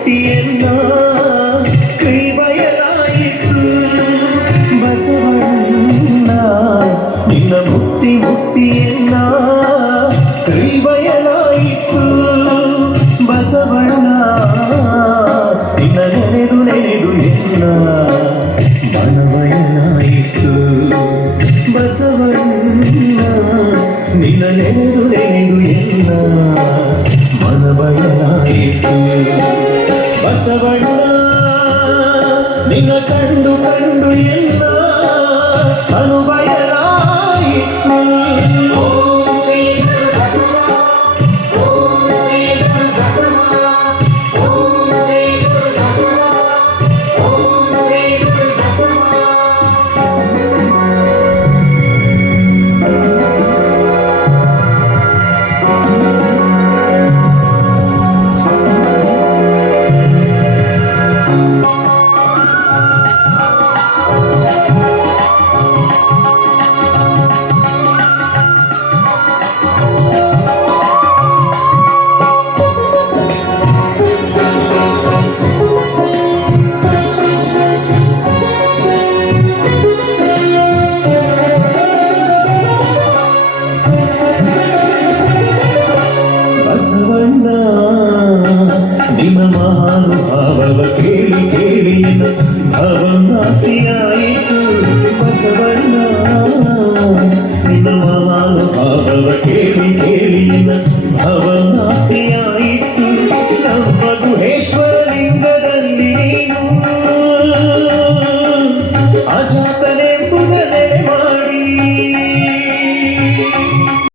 ಮುಟ್ಟಿಯನ್ನ ಕೈ ಬಯಲಾಯಿತು ಬಸವಣ್ಣ ನಿನ್ನ ಮುಟ್ಟಿಯನ್ನ ಕೈ ಬಯಲಾಯಿತು ಬಸವಣ್ಣ ನಿನ್ನ ನೆನೆದು ಎನ್ನ ಮನವಯನಾಯಿತು ಬಸವಣ್ಣ ನಿನ್ನ ನೆನೆದು ಎನ್ನ ಮನವಯನಾಯಿತು ಬಸವಣ್ಣ ನಿನ್ನ ಕಂಡು ಎನ್ನ ಅನುಭಯನಾಯಿತು ಬಸವಣ್ಣ ನಿನ್ನ ಮಹಾನುಭಾವವ ಕೇಳಿ ಭವನಾಸಿಯಾಯಿತು ಬಸವಣ್ಣ ನಿನ್ನ ಮಹಾನುಭಾವವ ಕೇಳಿ